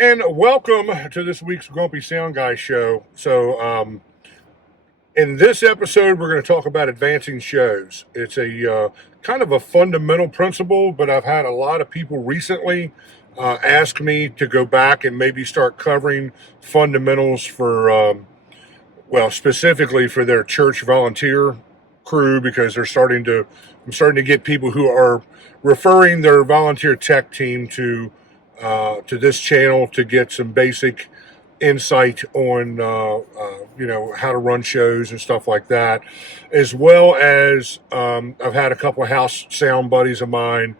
and welcome to this week's Grumpy Sound Guy show. In this episode, we're going to talk about advancing shows. It's a kind of a fundamental principle, but I've had a lot of people recently ask me to go back and maybe start covering fundamentals for, specifically for their church volunteer crew, because I'm starting to get people who are referring their volunteer tech team to this channel to get some basic insight on how to run shows and stuff like that, as well as I've had a couple of house sound buddies of mine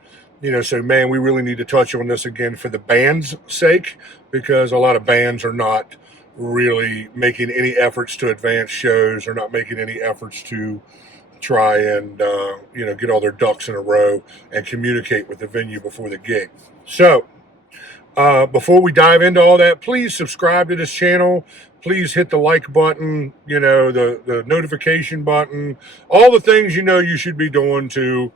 say, man, we really need to touch on this again for the band's sake, because a lot of bands are not really making any efforts to advance shows, or not making any efforts to try and get all their ducks in a row and communicate with the venue before the gig. So before we dive into all that, please subscribe to this channel. Please hit the like button, the notification button, all the things you should be doing to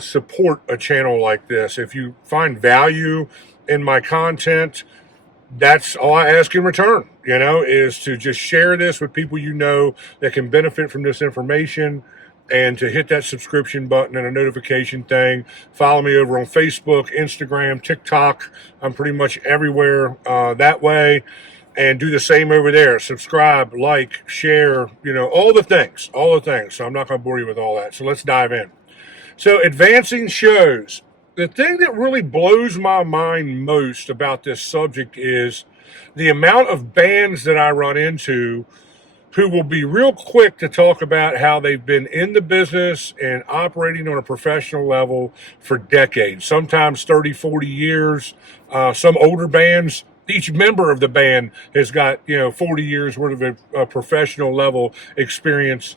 support a channel like this. If you find value in my content, that's all I ask in return, is to just share this with people that can benefit from this information, and to hit that subscription button and a notification thing. Follow me over on Facebook, Instagram, TikTok. I'm pretty much everywhere that way. And do the same over there. Subscribe, like, share, all the things. So I'm not going to bore you with all that. So let's dive in. So advancing shows. The thing that really blows my mind most about this subject is the amount of bands that I run into who will be real quick to talk about how they've been in the business and operating on a professional level for decades, sometimes 30, 40 years. Some older bands, each member of the band has got, 40 years worth of a professional level experience,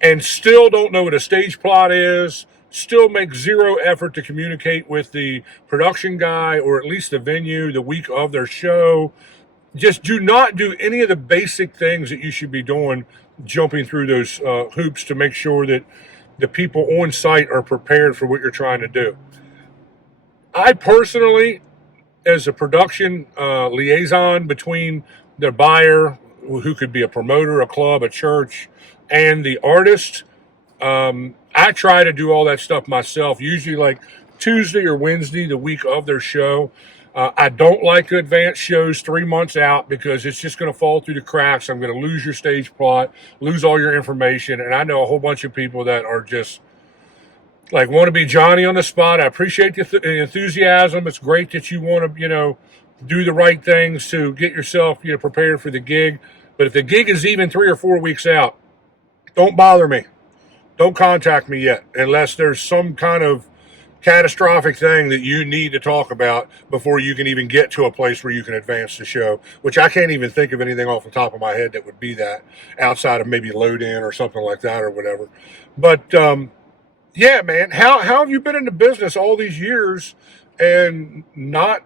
and still don't know what a stage plot is, still make zero effort to communicate with the production guy or at least the venue the week of their show. Just do not do any of the basic things that you should be doing, jumping through those hoops to make sure that the people on site are prepared for what you're trying to do. I personally, as a production liaison between the buyer, who could be a promoter, a club, a church, and the artist, I try to do all that stuff myself, usually like Tuesday or Wednesday, the week of their show. I don't like to advance shows 3 months out, because it's just going to fall through the cracks. I'm going to lose your stage plot, lose all your information. And I know a whole bunch of people that are just like, want to be Johnny on the spot. I appreciate the enthusiasm. It's great that you want to, do the right things to get yourself, prepared for the gig. But if the gig is even 3 or 4 weeks out, don't bother me. Don't contact me yet, unless there's some kind of catastrophic thing that you need to talk about before you can even get to a place where you can advance the show, which I can't even think of anything off the top of my head that would be that, outside of maybe load in or something like that or whatever. But yeah, man, how have you been in the business all these years and not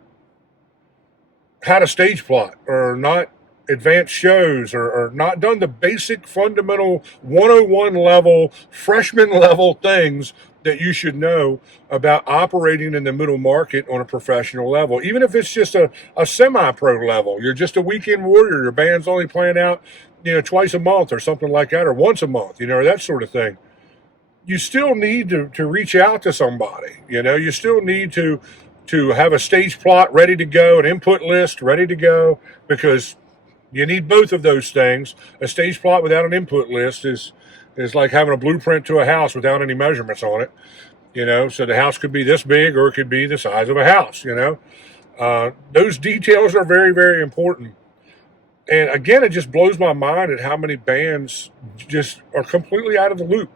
had a stage plot, or not advanced shows, or not done the basic fundamental 101 level, freshman level things that you should know about operating in the middle market on a professional level? Even if it's just a semi-pro level, you're just a weekend warrior, your band's only playing out, twice a month or something like that, or once a month, that sort of thing. You still need to reach out to somebody. You still need to have a stage plot ready to go, an input list ready to go, because you need both of those things. A stage plot without an input list is like having a blueprint to a house without any measurements on it. So the house could be this big, or it could be the size of a house. Those details are very, very important. And again, it just blows my mind at how many bands just are completely out of the loop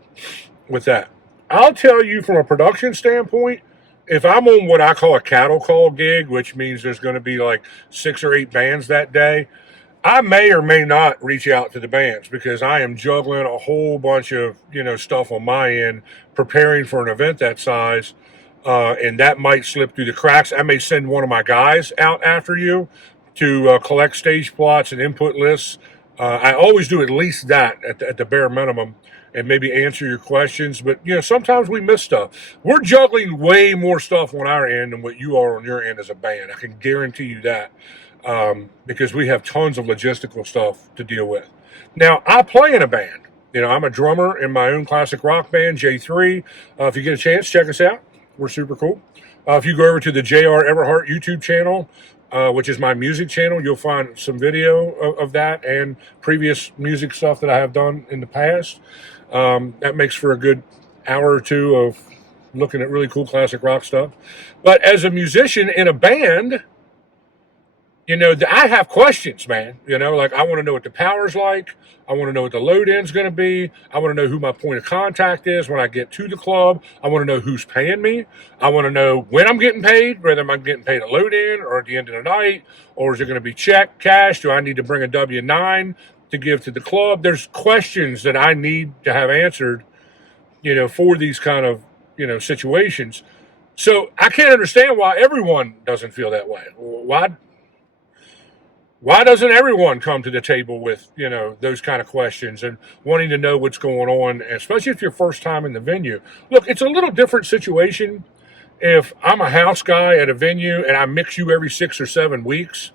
with that. I'll tell you, from a production standpoint, if I'm on what I call a cattle call gig, which means there's going to be like 6 or 8 bands that day, I may or may not reach out to the bands, because I am juggling a whole bunch of, stuff on my end, preparing for an event that size. And that might slip through the cracks. I may send one of my guys out after you to collect stage plots and input lists. I always do at least that at the bare minimum. and maybe answer your questions. But, sometimes we miss stuff. We're juggling way more stuff on our end than what you are on your end as a band. I can guarantee you that, because we have tons of logistical stuff to deal with. Now, I play in a band. I'm a drummer in my own classic rock band, J3. If you get a chance, check us out. We're super cool. If you go over to the J.R. Everhart YouTube channel, which is my music channel, you'll find some video of that and previous music stuff that I have done in the past. That makes for a good hour or two of looking at really cool classic rock stuff. But as a musician in a band, I have questions, man. Like, I want to know what the power's like. I want to know what the load end's going to be. I want to know who my point of contact is when I get to the club. I want to know who's paying me. I want to know when I'm getting paid, whether I'm getting paid at load end or at the end of the night, or is it going to be check, cash? Do I need to bring a W-9 to give to the club? There's questions that I need to have answered, for these kind of, situations. So I can't understand why everyone doesn't feel that way. Why doesn't everyone come to the table with, those kind of questions and wanting to know what's going on, especially if you're first time in the venue? Look, it's a little different situation if I'm a house guy at a venue and I mix you every 6 or 7 weeks.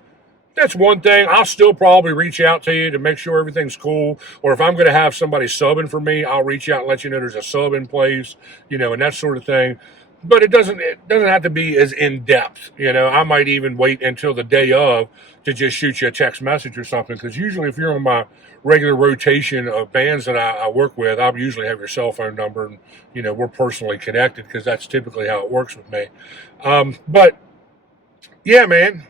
That's one thing. I'll still probably reach out to you to make sure everything's cool. Or if I'm going to have somebody subbing for me, I'll reach out and let you know there's a sub in place, and that sort of thing. But it doesn't have to be as in-depth. I might even wait until the day of to just shoot you a text message or something, because usually if you're on my regular rotation of bands that I work with, I'll usually have your cell phone number, and, we're personally connected, because that's typically how it works with me. But, yeah, man,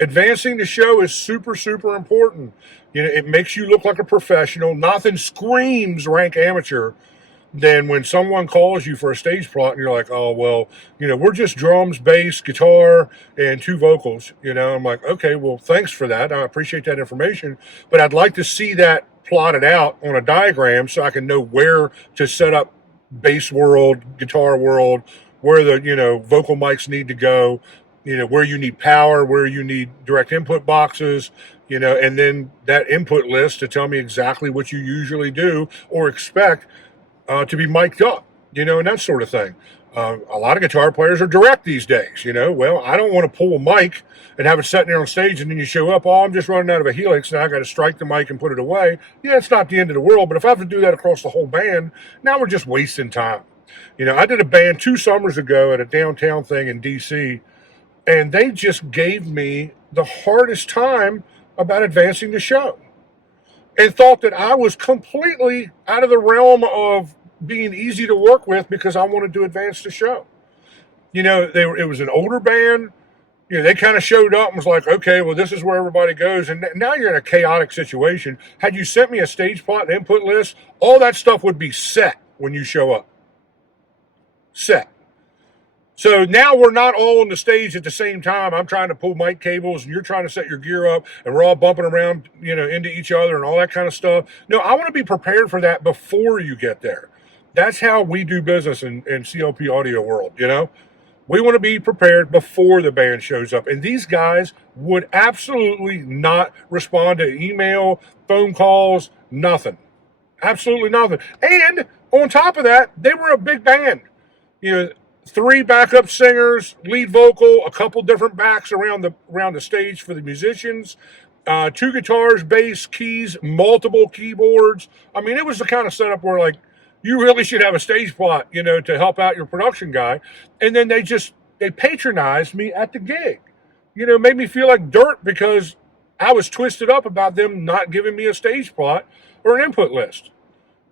advancing the show is super, super important. It makes you look like a professional. Nothing screams rank amateur than when someone calls you for a stage plot and you're like, oh, well, we're just drums, bass, guitar, and 2 vocals. I'm like, okay, well, thanks for that. I appreciate that information, but I'd like to see that plotted out on a diagram so I can know where to set up bass world, guitar world, where the, vocal mics need to go, where you need power, where you need direct input boxes, and then that input list to tell me exactly what you usually do or expect to be mic'd up, and that sort of thing. A lot of guitar players are direct these days, Well, I don't want to pull a mic and have it sitting there on stage and then you show up, oh, I'm just running out of a helix and I got to strike the mic and put it away. Yeah, it's not the end of the world, but if I have to do that across the whole band, now we're just wasting time. I did a band 2 summers ago at a downtown thing in D.C., and they just gave me the hardest time about advancing the show, and thought that I was completely out of the realm of being easy to work with because I wanted to advance the show. It was an older band. They kind of showed up and was like, okay, well, this is where everybody goes. And now you're in a chaotic situation. Had you sent me a stage plot and input list, all that stuff would be set when you show up. Set. So now we're not all on the stage at the same time. I'm trying to pull mic cables and you're trying to set your gear up and we're all bumping around, into each other and all that kind of stuff. No, I want to be prepared for that before you get there. That's how we do business in CLP audio world, We want to be prepared before the band shows up. And these guys would absolutely not respond to email, phone calls, nothing. Absolutely nothing. And on top of that, they were a big band. 3 backup singers, lead vocal, a couple different backs around the stage for the musicians, 2 guitars, bass, keys, multiple keyboards. I mean, it was the kind of setup where, like, you really should have a stage plot, to help out your production guy. And then they patronized me at the gig. Made me feel like dirt because I was twisted up about them not giving me a stage plot or an input list.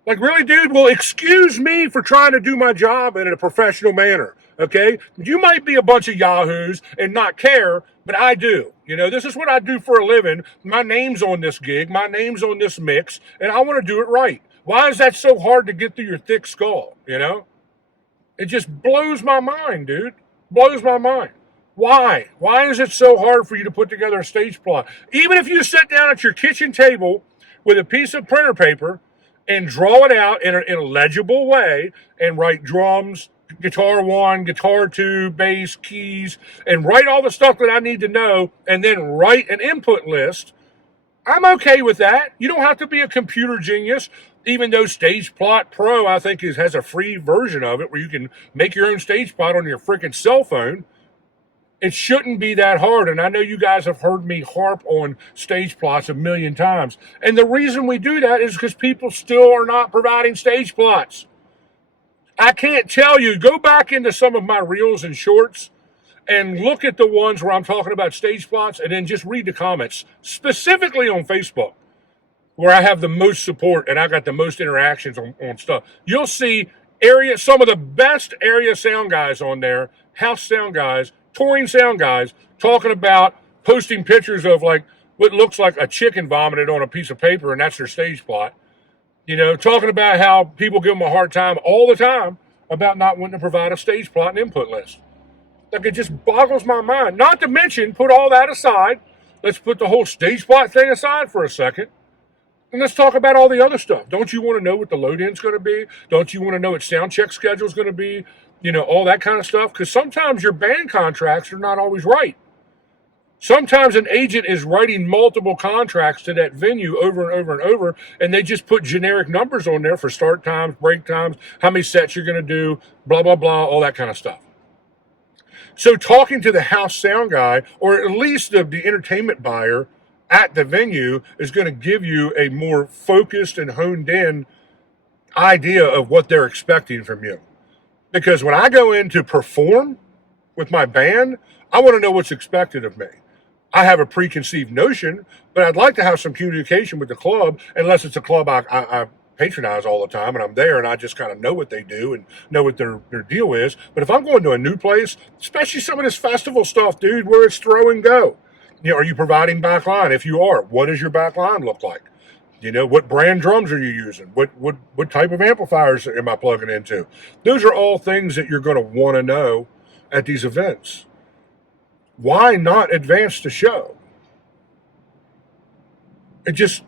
Like, really, dude? Well, excuse me for trying to do my job in a professional manner, okay? You might be a bunch of yahoos and not care, but I do. This is what I do for a living. My name's on this gig. My name's on this mix, and I want to do it right. Why is that so hard to get through your thick skull, It just blows my mind, dude. Blows my mind. Why? Why is it so hard for you to put together a stage plot? Even if you sit down at your kitchen table with a piece of printer paper and draw it out in a legible way and write drums, guitar 1, guitar 2, bass, keys, and write all the stuff that I need to know and then write an input list, I'm okay with that. You don't have to be a computer genius. Even though Stage Plot Pro, I think, has a free version of it where you can make your own stage plot on your freaking cell phone. It shouldn't be that hard. And I know you guys have heard me harp on stage plots a million times. And the reason we do that is because people still are not providing stage plots. I can't tell you. Go back into some of my reels and shorts and look at the ones where I'm talking about stage plots, and then just read the comments, specifically on Facebook, where I have the most support and I got the most interactions on stuff. You'll see some of the best area sound guys on there, house sound guys, touring sound guys, talking about posting pictures of like what looks like a chicken vomited on a piece of paper, and that's their stage plot. Talking about how people give them a hard time all the time about not wanting to provide a stage plot and input list. Like, it just boggles my mind. Not to mention, put all that aside. Let's put the whole stage plot thing aside for a second. And let's talk about all the other stuff. Don't you want to know what the load-in's going to be? Don't you want to know what sound check schedule is going to be? All that kind of stuff. Because sometimes your band contracts are not always right. Sometimes an agent is writing multiple contracts to that venue over and over and over, and they just put generic numbers on there for start times, break times, how many sets you're going to do, blah, blah, blah, all that kind of stuff. So talking to the house sound guy, or at least the entertainment buyer at the venue, is going to give you a more focused and honed in idea of what they're expecting from you. Because when I go in to perform with my band, I want to know what's expected of me. I have a preconceived notion, but I'd like to have some communication with the club, unless it's a club I patronize all the time and I'm there and I just kind of know what they do and know what their deal is. But if I'm going to a new place, especially some of this festival stuff, dude, where it's throw and go, are you providing backline? If you are, what does your backline look like? What brand drums are you using? What type of amplifiers am I plugging into? Those are all things that you're going to want to know at these events. Why not advance the show? It just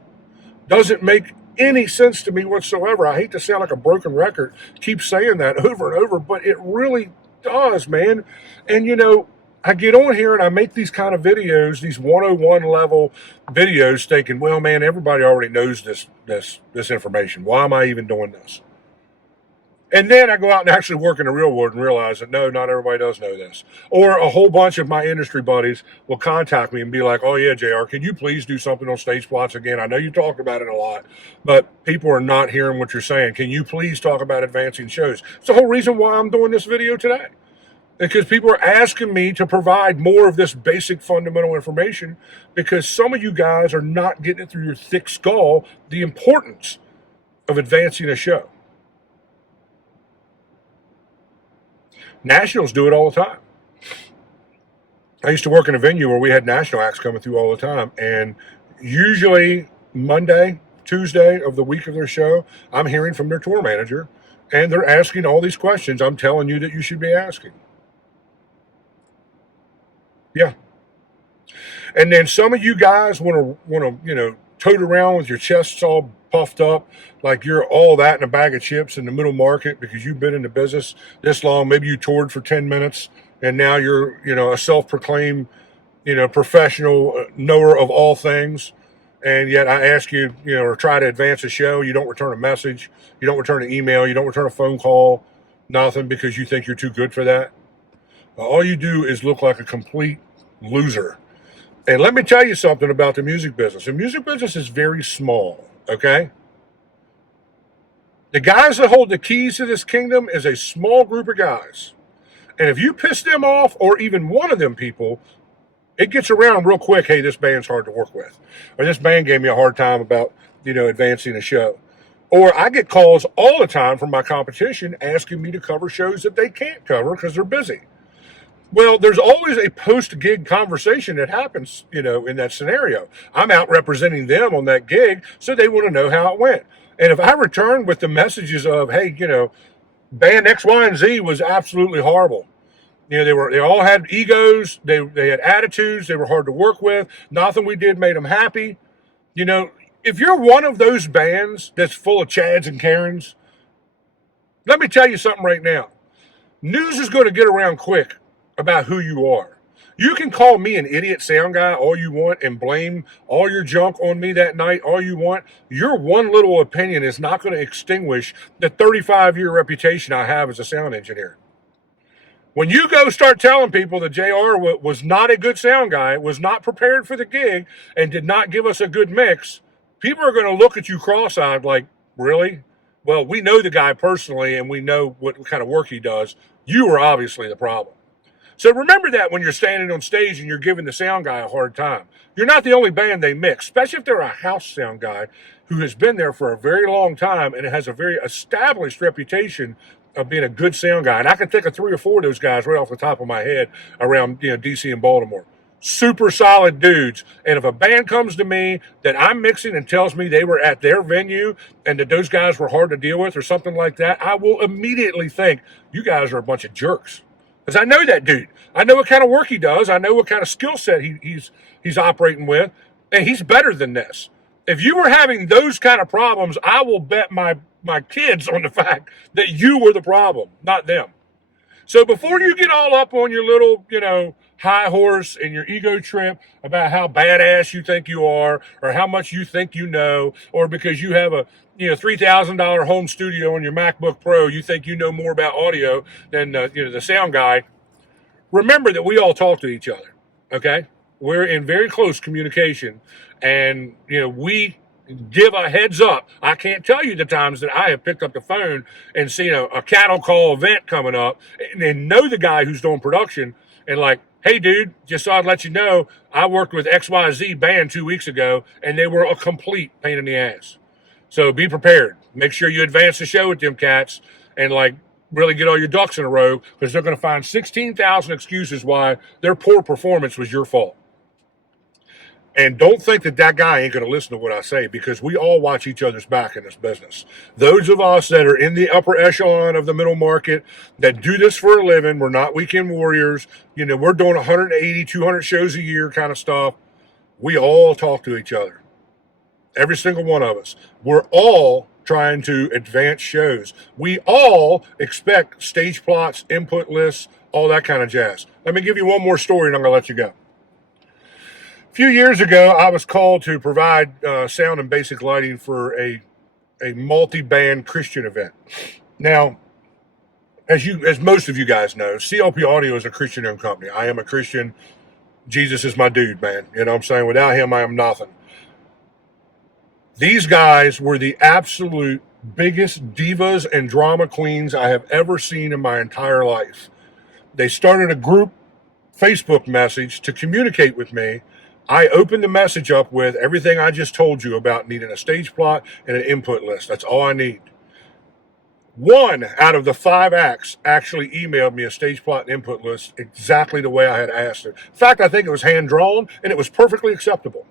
doesn't make any sense to me whatsoever. I hate to sound like a broken record, keep saying that over and over, but it really does, man. And I get on here and I make these kind of videos, these 101 level videos, thinking, well, man, everybody already knows this information. Why am I even doing this? And then I go out and actually work in the real world and realize that no, not everybody does know this. Or a whole bunch of my industry buddies will contact me and be like, oh yeah, JR, can you please do something on stage plots again? I know you talk about it a lot, but people are not hearing what you're saying. Can you please talk about advancing shows? It's the whole reason why I'm doing this video today. Because people are asking me to provide more of this basic fundamental information, because some of you guys are not getting it through your thick skull, the importance of advancing a show. Nationals do it all the time. I used to work in a venue where we had national acts coming through all the time, and usually Monday, Tuesday of the week of their show, I'm hearing from their tour manager, and they're asking all these questions I'm telling you that you should be asking. Yeah. And then some of you guys want to tote around with your chests all puffed up like you're all that in a bag of chips in the middle market because you've been in the business this long. Maybe you toured for 10 minutes and now you're, a self-proclaimed, professional knower of all things. And yet I ask you, or try to advance a show, you don't return a message, you don't return an email, you don't return a phone call, nothing, because you think you're too good for that. All you do is look like a complete loser. And let me tell you something about the music business. The music business is very small, okay? The guys that hold the keys to this kingdom is a small group of guys. And if you piss them off, or even one of them people, it gets around real quick. Hey, this band's hard to work with. Or this band gave me a hard time about, advancing a show. Or I get calls all the time from my competition asking me to cover shows that they can't cover because they're busy. Well, there's always a post-gig conversation that happens, in that scenario. I'm out representing them on that gig, so they want to know how it went. And if I return with the messages of, hey, band X, Y, and Z was absolutely horrible. They all had egos, they had attitudes, they were hard to work with. Nothing we did made them happy. If you're one of those bands that's full of Chads and Karens, let me tell you something right now. News is going to get around quick about who you are. You can call me an idiot sound guy all you want and blame all your junk on me that night all you want. Your one little opinion is not going to extinguish the 35-year reputation I have as a sound engineer. When you go start telling people that JR was not a good sound guy, was not prepared for the gig, and did not give us a good mix, people are going to look at you cross-eyed like, really? Well, we know the guy personally, and we know what kind of work he does. You are obviously the problem. So remember that when you're standing on stage and you're giving the sound guy a hard time. You're not the only band they mix, especially if they're a house sound guy who has been there for a very long time and has a very established reputation of being a good sound guy. And I can think of 3 or 4 of those guys right off the top of my head around DC and Baltimore. Super solid dudes. And if a band comes to me that I'm mixing and tells me they were at their venue and that those guys were hard to deal with or something like that, I will immediately think, you guys are a bunch of jerks. Because I know that dude. I know what kind of work he does. I know what kind of skill set he's operating with. And he's better than this. If you were having those kind of problems, I will bet my kids on the fact that you were the problem, not them. So before you get all up on your little, high horse and your ego trip about how badass you think you are or how much you think you know, or because you have a $3,000 home studio on your MacBook Pro, you think you know more about audio than the sound guy, remember that we all talk to each other, okay? We're in very close communication, and we give a heads up. I can't tell you the times that I have picked up the phone and seen a cattle call event coming up and know the guy who's doing production and like, hey, dude, just thought I'd let you know I worked with XYZ band 2 weeks ago, and they were a complete pain in the ass. So be prepared. Make sure you advance the show with them cats and, really get all your ducks in a row, because they're going to find 16,000 excuses why their poor performance was your fault. And don't think that guy ain't going to listen to what I say, because we all watch each other's back in this business. Those of us that are in the upper echelon of the middle market that do this for a living, we're not weekend warriors. We're doing 180, 200 shows a year kind of stuff. We all talk to each other. Every single one of us. We're all trying to advance shows. We all expect stage plots, input lists, all that kind of jazz. Let me give you one more story and I'm going to let you go. A few years ago, I was called to provide sound and basic lighting for a multi-band Christian event. Now, as most of you guys know, CLP Audio is a Christian-owned company. I am a Christian. Jesus is my dude, man. You know what I'm saying? Without him, I am nothing. These guys were the absolute biggest divas and drama queens I have ever seen in my entire life. They started a group Facebook message to communicate with me. I opened the message up with everything I just told you about needing a stage plot and an input list. That's all I need. 1 out of the 5 acts actually emailed me a stage plot and input list exactly the way I had asked it. In fact, I think it was hand-drawn, and it was perfectly acceptable.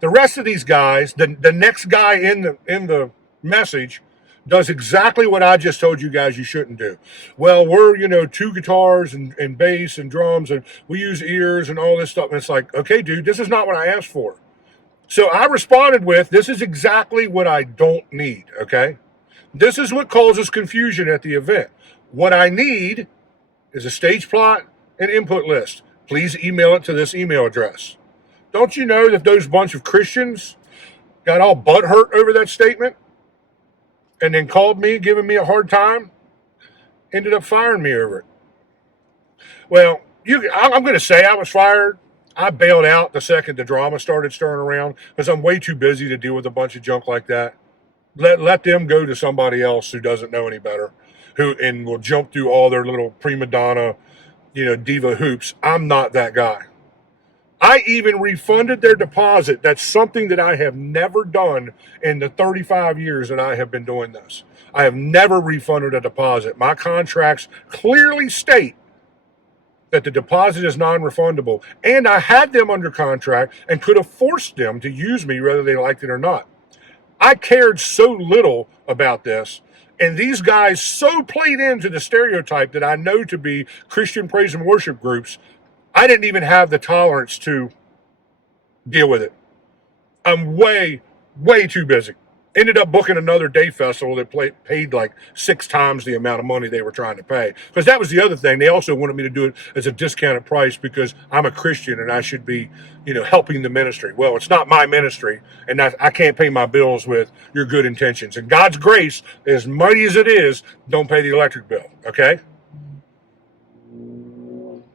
The rest of these guys, the next guy in the message, does exactly what I just told you guys you shouldn't do. Well, we're, 2 guitars and bass and drums, and we use ears and all this stuff. And it's like, okay, dude, this is not what I asked for. So I responded with, this is exactly what I don't need, okay? This is what causes confusion at the event. What I need is a stage plot and input list. Please email it to this email address. Don't you know that those bunch of Christians got all butthurt over that statement and then called me, giving me a hard time, ended up firing me over it? Well, I'm going to say I was fired. I bailed out the second the drama started stirring around because I'm way too busy to deal with a bunch of junk like that. Let them go to somebody else who doesn't know any better, and will jump through all their little prima donna, diva hoops. I'm not that guy. I even refunded their deposit. That's something that I have never done in the 35 years that I have been doing this. I have never refunded a deposit. My contracts clearly state that the deposit is non-refundable, and I had them under contract and could have forced them to use me whether they liked it or not. I cared so little about this, and these guys so played into the stereotype that I know to be Christian praise and worship groups, I didn't even have the tolerance to deal with it. I'm way, way too busy. Ended up booking another day festival that paid like 6 times the amount of money they were trying to pay. Because that was the other thing. They also wanted me to do it as a discounted price because I'm a Christian and I should be, helping the ministry. Well, it's not my ministry, and I can't pay my bills with your good intentions. And God's grace, as mighty as it is, don't pay the electric bill, okay?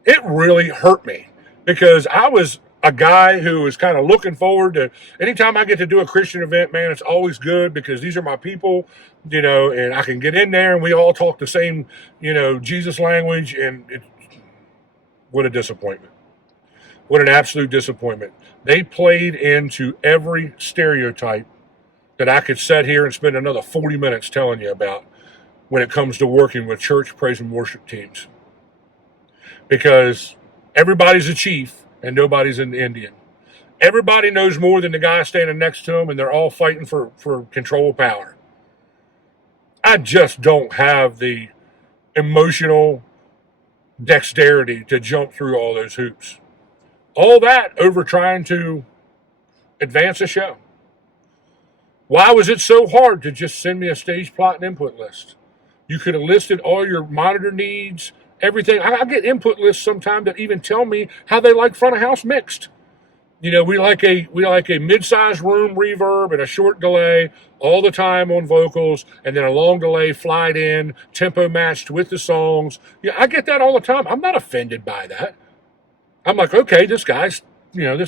It really hurt me because I was a guy who was kind of looking forward to anytime I get to do a Christian event, man, it's always good because these are my people, and I can get in there and we all talk the same, Jesus language. And what a disappointment. What an absolute disappointment. They played into every stereotype that I could sit here and spend another 40 minutes telling you about when it comes to working with church praise and worship teams. Because everybody's a chief and nobody's an Indian. Everybody knows more than the guy standing next to them, and they're all fighting for control of power. I just don't have the emotional dexterity to jump through all those hoops. All that over trying to advance a show. Why was it so hard to just send me a stage plot and input list? You could have listed all your monitor needs, everything. I get input lists sometimes that even tell me how they like front of house mixed. We like a mid-sized room reverb and a short delay all the time on vocals, and then a long delay flied in, tempo matched with the songs. Yeah, I get that all the time. I'm not offended by that. I'm like, okay, this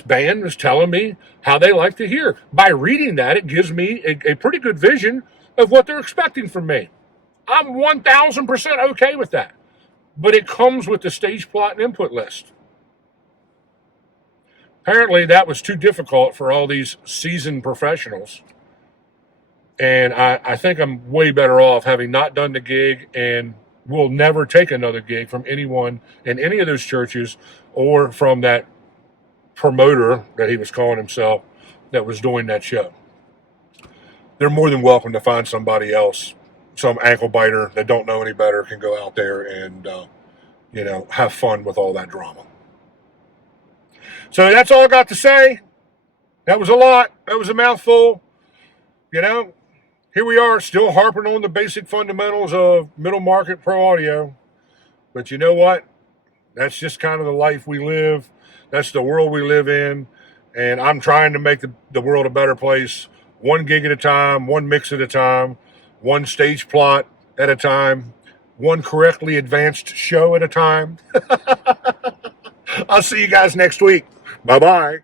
band is telling me how they like to hear. By reading that, it gives me a pretty good vision of what they're expecting from me. I'm 1,000% okay with that. But it comes with the stage plot and input list. Apparently, that was too difficult for all these seasoned professionals. And I think I'm way better off having not done the gig and will never take another gig from anyone in any of those churches or from that promoter that he was calling himself that was doing that show. They're more than welcome to find somebody else. Some ankle biter that don't know any better can go out there and, have fun with all that drama. So that's all I got to say. That was a lot. That was a mouthful. Here we are still harping on the basic fundamentals of middle market pro audio. But you know what? That's just kind of the life we live. That's the world we live in. And I'm trying to make the world a better place, one gig at a time, one mix at a time, one stage plot at a time, one correctly advanced show at a time. I'll see you guys next week. Bye-bye.